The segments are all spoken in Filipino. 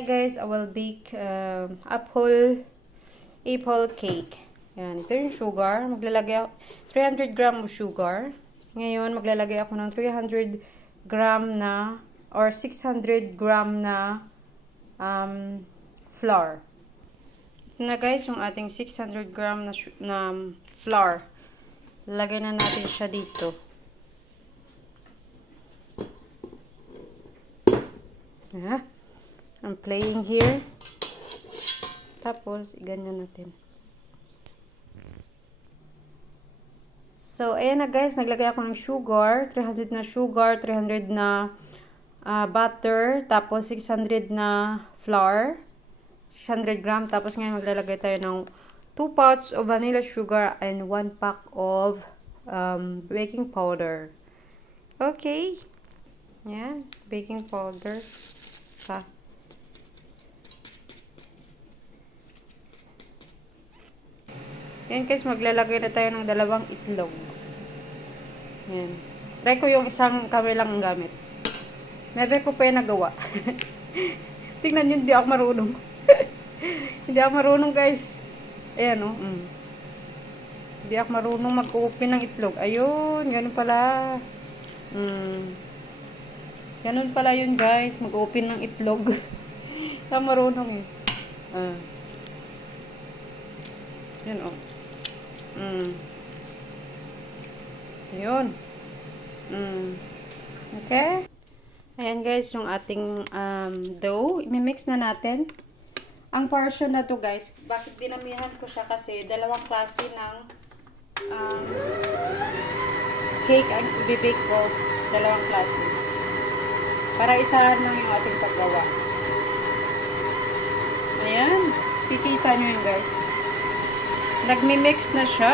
Hi guys, I will bake apple cake. Yan, ito yung sugar. Maglalagay ako 300 gram of sugar. Ngayon, maglalagay ako ng 300 gram na or 600 gram na flour. Ito na guys, yung ating 600 gram na flour. Lagay na natin siya dito. I'm playing here. Tapos, ganyan natin. So, ayan na guys. Naglagay ako ng sugar. 300 na sugar. 300 na butter. Tapos, 600 na flour. 600 gram. Tapos, ngayon maglalagay tayo ng 2 pouch of vanilla sugar and 1 pack of baking powder. Okay. Yan. Baking powder. Yan guys, maglalagay na tayo ng 2 itlog. Yan. Try ko yung isang kamay lang ang gamit. Never ko pa yan nagawa. Tingnan nyo, hindi ako marunong. Hindi ako marunong guys. Ayan o. Hindi ako marunong mag-open ng itlog. Ayun, ganun pala. Ganun pala yun guys, mag-open ng itlog. Hindi ako marunong eh. Yan o. Ayun. Okay. Ayan guys, yung ating dough. I-mix na natin. Ang portion na to guys, bakit dinamihan ko siya kasi dalawang klase ng cake ang i-bake ko. Dalawang klase. Para isahan lang yung ating paggawa. Ayan. Kikita nyo yun guys. Nagmi-mix na siya.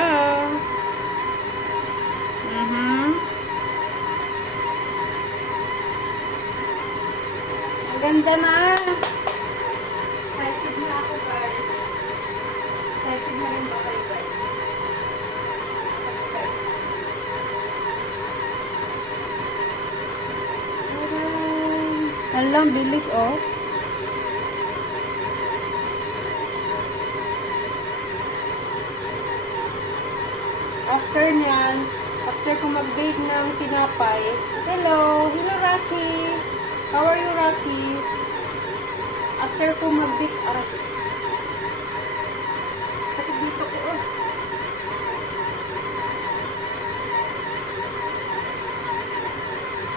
Ang ganda na. Excited na ako guys. Excited na rin ba kayo guys? Alam, bilis oh. After nyan, after ko mag-bake ng tinapay, hello Rocky! How are you, Rocky? After ko mag-bake, sakit dito ko, oh.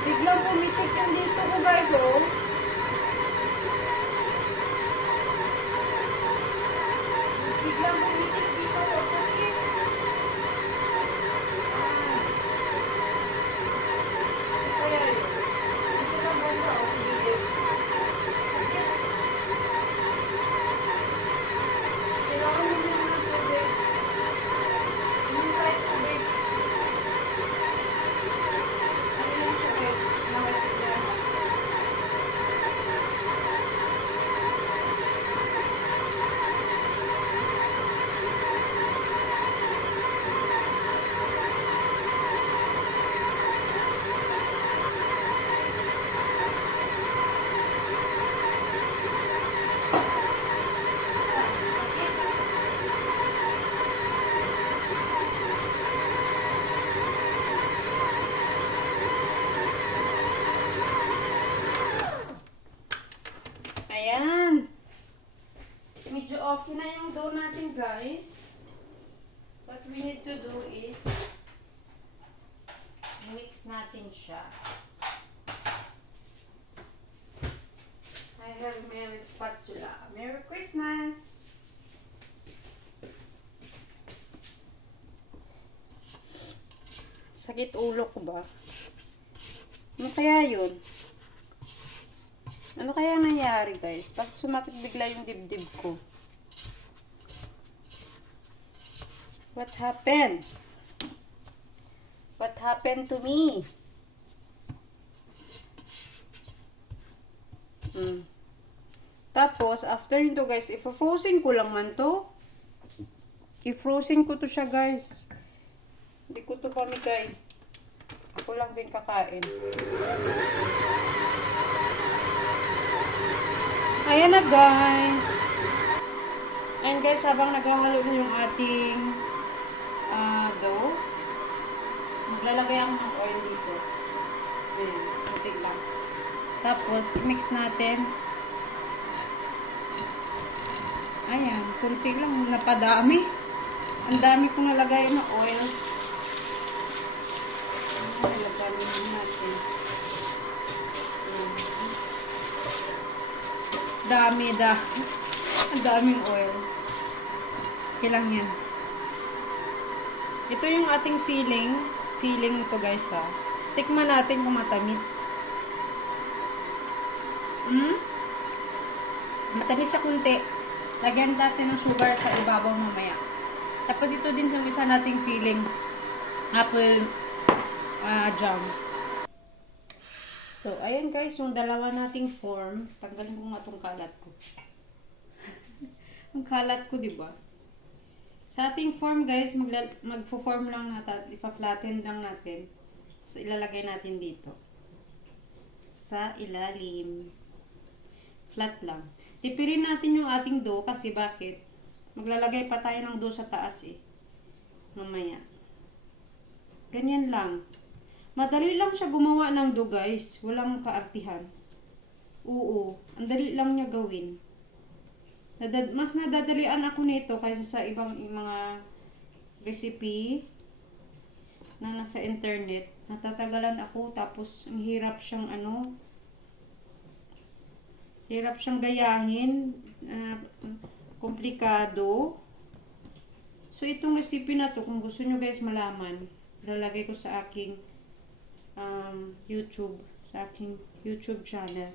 Biglang pumitik yan dito ko, guys, oh. Biglang pumitik dito ko, sakit. Ayan. Medyo okay na yung dough natin, guys. What we need to do is mix natin siya. I have my spatula. Merry Christmas! Sakit ulo ko ba? Ano kaya yun? Ano kaya nangyari guys? Bakit sumakit bigla yung dibdib ko? What happened? What happened to me? Tapos, after nito guys, i-frozen ko lang man to. I-frozen ko to siya guys. Hindi ko to pamigay. Ako lang din kakain. Ayan na guys. Ayan guys, habang naghahalo na yung ating dough, maglalagay ako ng oil dito. Ayan, putik lang. Tapos, mix natin. Ayan, kunti lang, napadami. Ang dami kong nalagay na oil. Nalagay natin. Dami. Ang daming oil. Okay lang yan. Ito yung ating filling. Filling ito guys ha. Tikman natin kung matamis. Matamis siya kunti. Lagyan natin ng sugar sa ibabaw mamaya. Tapos ito din yung isa nating filling. Apple jam. So, ayan guys, yung dalawa nating form. Tanggalin ko nga itong kalat ko. Ang kalat ko, diba? Sa ating form guys, magpo-form lang natin. Ipa-flatten lang natin. So, ilalagay natin dito. Sa ilalim. Flat lang. Tipirin natin yung ating dough kasi bakit? Maglalagay pa tayo ng dough sa taas eh. Mamaya. Ganyan lang. Madali lang siya gumawa ng dough guys. Walang kaartihan. Oo. Ang dali lang niya gawin. Mas nadadalian ako nito kaysa sa ibang mga recipe na nasa internet. Natatagalan ako tapos ang hirap siyang hirap siyang gayahin. Komplikado. So itong recipe na to, kung gusto nyo guys malaman, lalagay ko sa aking YouTube, sa aking YouTube channel.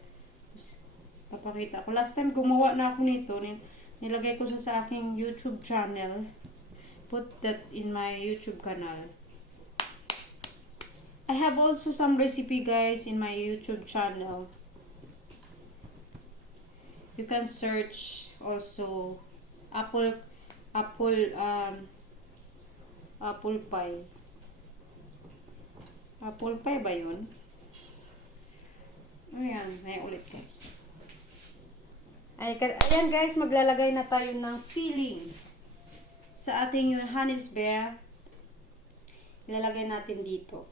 Papakita ko. Last time gumawa na ako nito, nilagay ko sa aking YouTube channel. Put that in my YouTube channel. I have also some recipe guys in my YouTube channel. You can search also apple pie. Apple pie ba yun? Ayan, may ulit guys. Ayan guys, maglalagay na tayo ng filling sa ating Johannisbeer. Ilalagay natin dito.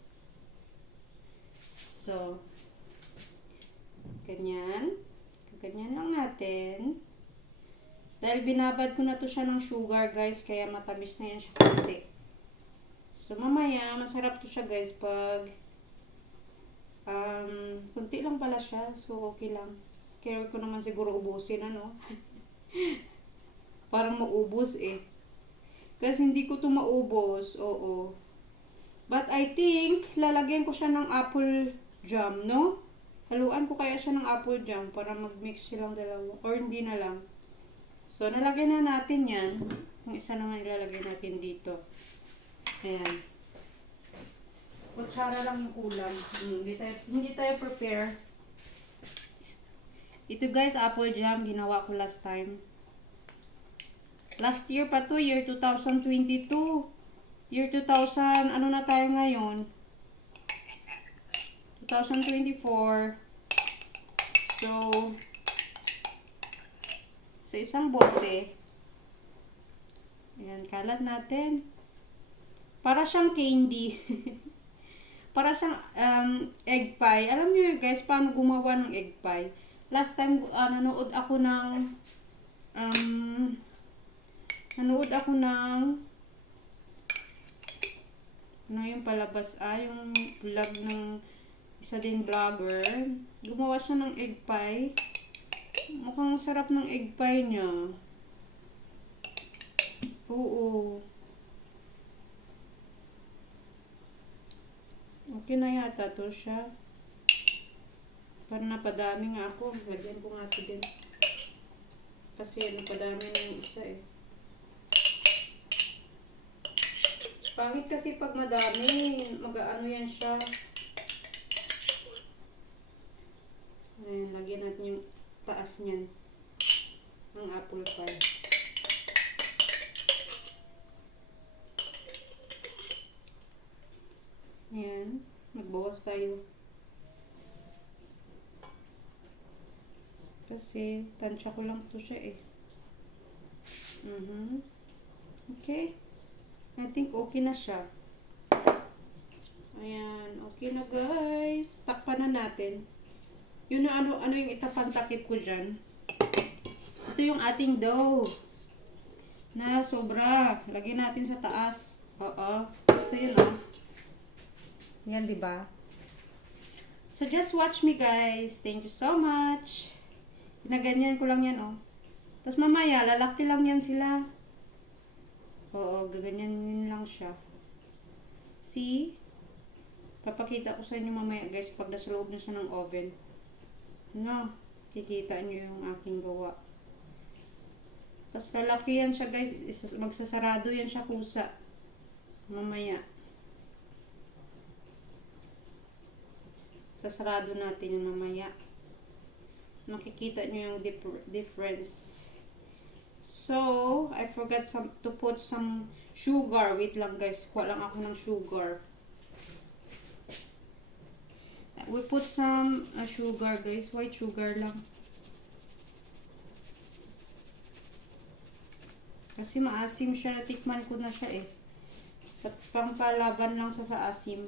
So, ganyan. Ganyan lang natin. Dahil binabad ko na to siya ng sugar guys, kaya matamis na yan siya konti. So, mamaya, masarap to siya guys pag kunti lang pala siya. So, okay lang. Care ko naman siguro ubusin, Parang maubos eh. Kasi hindi ko to maubos. Oo. But I think, lalagyan ko siya ng apple jam, no? Haluan ko kaya siya ng apple jam para mag-mix silang dalawa. Or hindi na lang. So, nalagyan na natin yan. Yung isa naman ilalagay natin dito. Ayan. Kutsara lang yung kulang. Hindi tayo prepare. Ito guys, apple jam. Ginawa ko last time. Last year pa to. Year 2022. Year 2000. Ano na tayo ngayon? 2024. So, sa isang bote. Ayan, kalat natin. Para siyang candy. Para siyang egg pie. Alam niyo guys, paano gumawa ng egg pie? Last time, nanood ako ng yung palabas, yung vlog ng isa din vlogger. Gumawa siya ng egg pie. Mukhang sarap ng egg pie niya. Oo. Okay na yata to siya. Parang napadami nga ako. Lagyan ko nga ito din. Kasi napadami na yung isa eh. Pangit kasi pag madami, mag-ano yan siya. Ayan, lagyan natin yung taas niyan. Ng apple pie. Ayan, magbawas tayo. Kasi, tansya ko lang to siya eh. Okay. I think okay na siya. Ayan. Okay na guys. Takpan na natin. Yun na ano yung itapantakip ko dyan. Ito yung ating dough. Na sobra. Lagyan natin sa taas. Oo. Ito yun oh. Yan diba? So just watch me guys. Thank you so much. Ginaganyan ko lang yan oh. Tapos mamaya, lalaki lang yan sila. Oo, gaganyan lang siya. See? Papakita ko sa inyo mamaya guys pag nasa loob na siya ng oven. No, kikita nyo yung aking gawa. Tapos lalaki yan siya guys. Magsasarado yan siya kusa. Mamaya. Sasarado natin yung mamaya. Makikita nyo yung difference. So, I forgot to put some sugar. Wait lang guys. Kuha lang ako ng sugar. We put some sugar guys. White sugar lang. Kasi maasim siya. Natikman ko na siya eh. At pampalaban lang sa asim.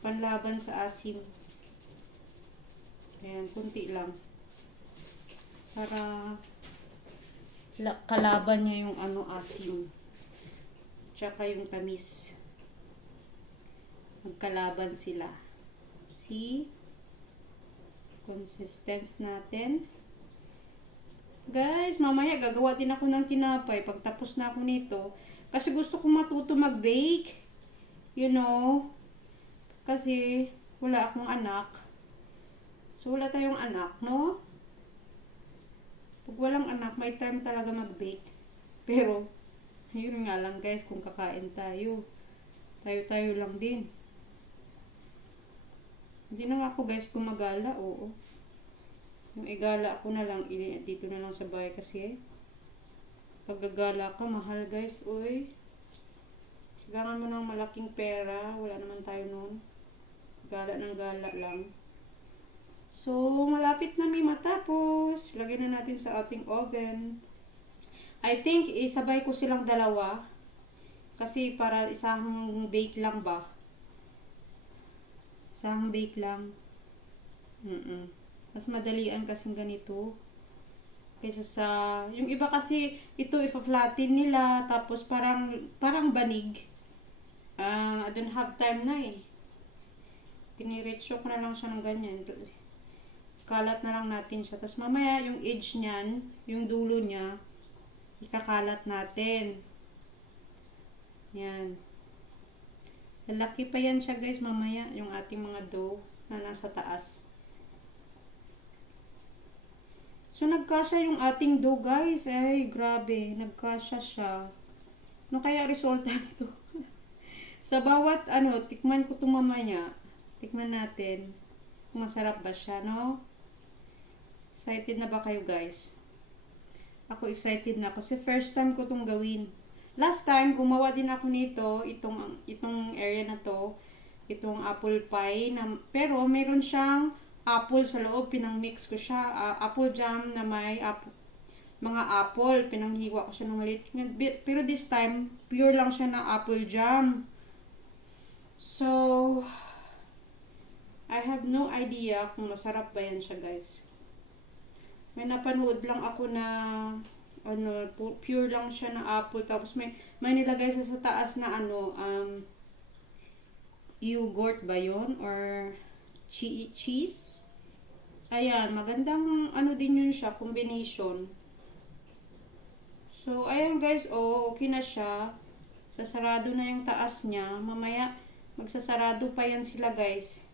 Panlaban sa asim. Ayan, kunti lang. Para kalaban niya yung asim. Tsaka yung tamis. Magkalaban sila. See? Consistence natin. Guys, mamaya gagawa din ako ng tinapay pagtapos na ako nito. Kasi gusto kong matuto mag-bake. You know? Kasi wala akong anak. So wala tayong anak, no? Pag walang anak, may time talaga mag-bake. Pero, yun nga lang guys, kung kakain tayo. Tayo-tayo lang din. Hindi na nga ako guys gumagala, oo. Yung igala ako na lang, dito na lang sa bahay kasi. Pag gagala ka, mahal guys, uy. Kailangan mo ng malaking pera, wala naman tayo noon. Gala ng gala lang. So, malapit na may matapos. Lagyan na natin sa ating oven. I think, isabay ko silang dalawa. Kasi para isang bake lang ba? Isang bake lang. Mas madalian kasing ganito. Kaysa sa, yung iba kasi, ito ipa-flatten nila. Tapos parang banig. I don't have time na eh. Tiniretso ko na lang siya ng ganyan. Kalat na lang natin siya. Tapos mamaya yung edge niyan, yung dulo niya, ikakalat natin. Yan. Lalaki pa yan siya guys mamaya, yung ating mga dough na nasa taas. So nagkasya yung ating dough guys. Ay, grabe. Nagkasya siya. Ano kaya resulta nito? Sa bawat tikman ko ito mamaya. Tikman natin. Kung masarap ba siya, no? Excited na ba kayo guys? Ako excited na kasi first time ko itong gawin. Last time, gumawa din ako nito, itong area na to, itong apple pie, pero meron siyang apple sa loob, pinang-mix ko siya, apple jam na may mga apple, pinanghiwa ko siya ng maliit. Pero this time, pure lang siya na apple jam. So, I have no idea kung masarap ba yan siya guys. May napanood lang ako na pure lang siya na apple, tapos may nilagay sa taas na yogurt ba yun or cheese. Ayan, magandang din yun siya, combination. So ayan guys, okay na siya. Sasarado na yung taas niya. Mamaya magsasarado pa yan sila guys.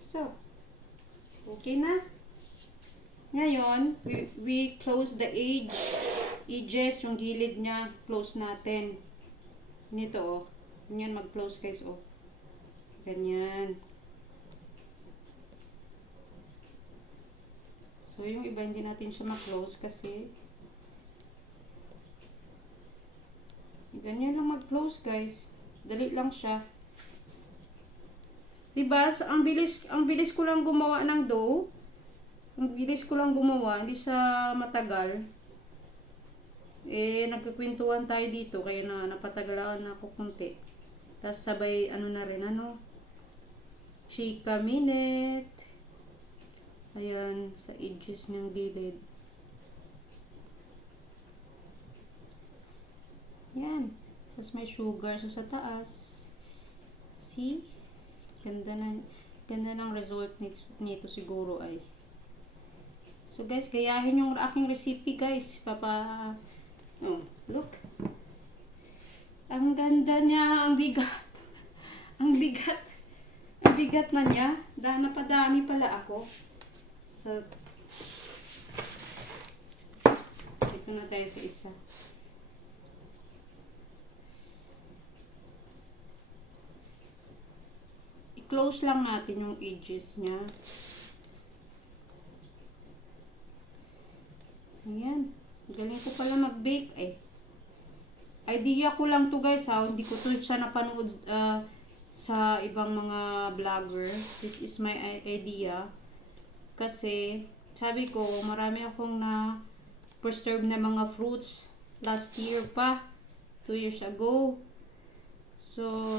So okay na. Ngayon, we close the edges, yung gilid niya, close natin. Nito, Ganyan mag-close guys, Ganyan. So, yung iba hindi natin siya ma-close kasi ganyan lang mag-close guys. Dali lang siya. Diba? Ang bilis ko lang gumawa ng dough. Ang bilis ko lang gumawa, hindi siya matagal. Nagkukwentuhan tayo dito, kaya napatagalan ako kunti. Tapos sabay, na rin, chika minute. Ayan, sa edges ng gilid. Yan. Tapos may sugar sa taas. See? Ganda ng result nito siguro ay. So guys, gayahin yung aking recipe guys. Oh, look. Ang ganda niya, ang bigat. Ang bigat. Ang bigat na niya. Napadami pala ako. So, ito na tayo sa isa. I-close lang natin yung edges niya. Ayan. Galing ko pala mag-bake eh. Idea ko lang to guys ha. Hindi ko to siya napanood sa ibang mga vlogger. This is my idea. Kasi, sabi ko, marami akong na-preserve na mga fruits last year pa. 2 years ago. So,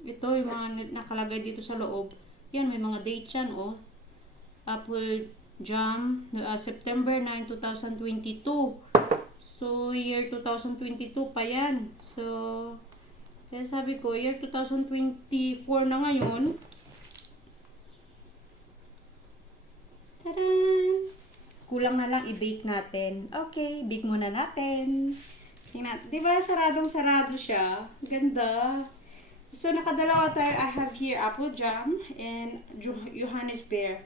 ito yung mga nakalagay dito sa loob. Yan, may mga date yan oh. Apple jam, September 9, 2022. So, year 2022 pa yan. So, kaya sabi ko, year 2024 na ngayon. Tadan! Kulang na lang i-bake natin. Okay, bake muna natin. Tingnan, di ba saradong-sarado siya? Ganda. So, nakadalawa tayo. I have here apple jam and Johannesberry.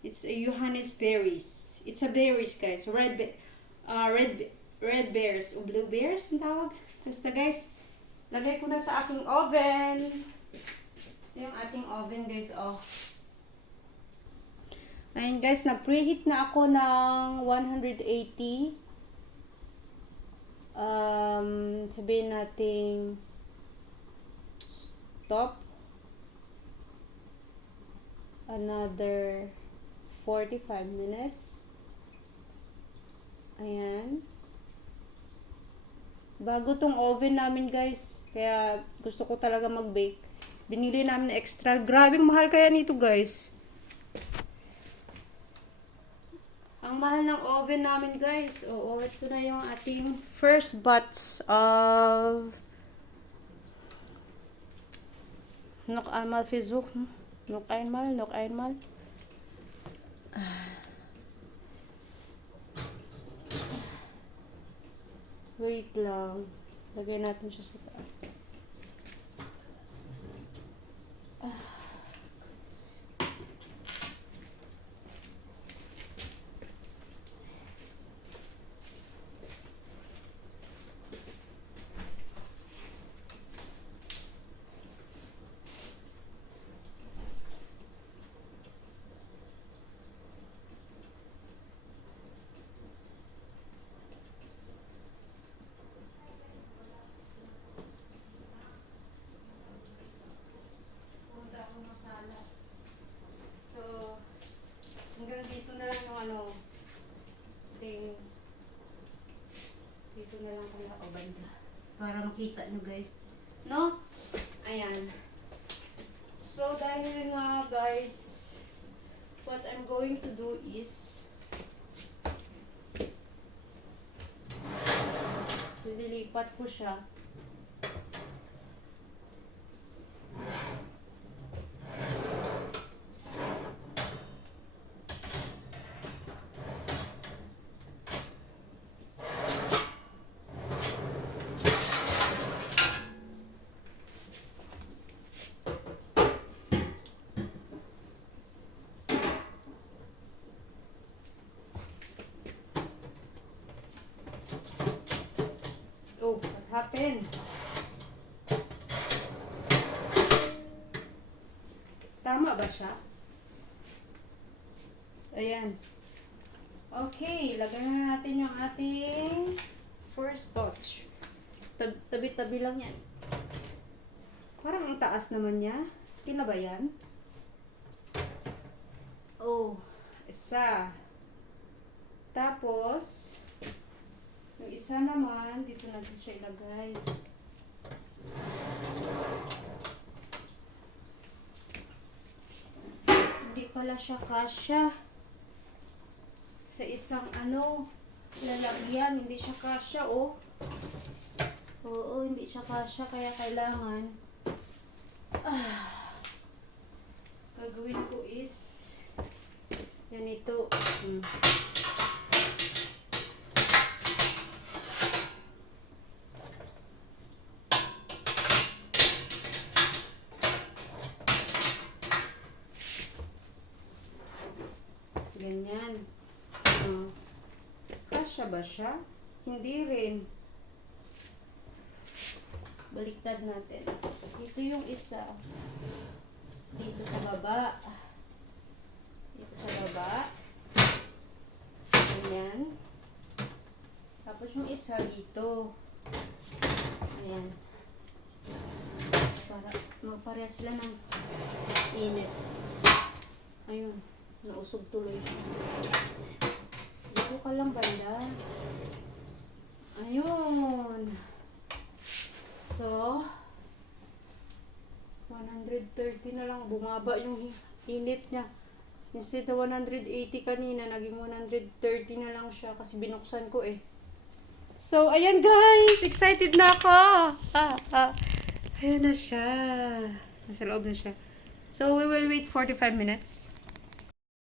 It's a Johannesberries. It's a berries, guys. Red bears. O blue bears, ang tawag. Basta, guys, lagay ko na sa aking oven. Ito yung ating oven, guys. Oh. Ayun, guys. Nag-preheat na ako ng 180. Sabihin natin stop. Another 45 minutes. Ayan. Bago tong oven namin guys. Kaya gusto ko talaga mag-bake. Binili namin extra. Grabing mahal kaya nito guys. Ang mahal ng oven namin guys. Oo, ito na yung ating first batch of Nok einmal versuchen. Nok einmal. Wait lang. Lagay natin siya sa taas. Hanggang dito na lang yung dito na lang pala o banda. Para makita nyo guys. No? Ayan. So, dahil nga guys, what I'm going to do is lilipat ko siya. Oh, what happened? Tama ba siya? Ayan. Okay, lagyan na natin yung ating first batch. Tabi-tabi lang yan. Parang ang taas naman niya. Kila ba yan? Oh, isa. Tapos, yung isa naman, dito natin siya ilagay. Hindi pala siya kasya. Sa isang lalagyan, hindi siya kasya, oh. Oo, hindi siya kasya, kaya kailangan, gagawin ko is, ganito. Ganyan. Kasya ba siya? Hindi rin. Baliktad natin. Dito yung isa. Dito sa baba. Dito sa baba. Ganyan. Tapos yung isa dito. Ayan. Para magpareha sila ng init. Ayun. Nausog tuloy siya. Dito ka lang banda. Ayun. So, 130 na lang. Bumaba yung init niya. Instead na 180 kanina, naging 130 na lang siya kasi binuksan ko eh. So, ayan guys! Excited na ako! Ayan na siya. Nasa loob na siya. So, we will wait 45 minutes.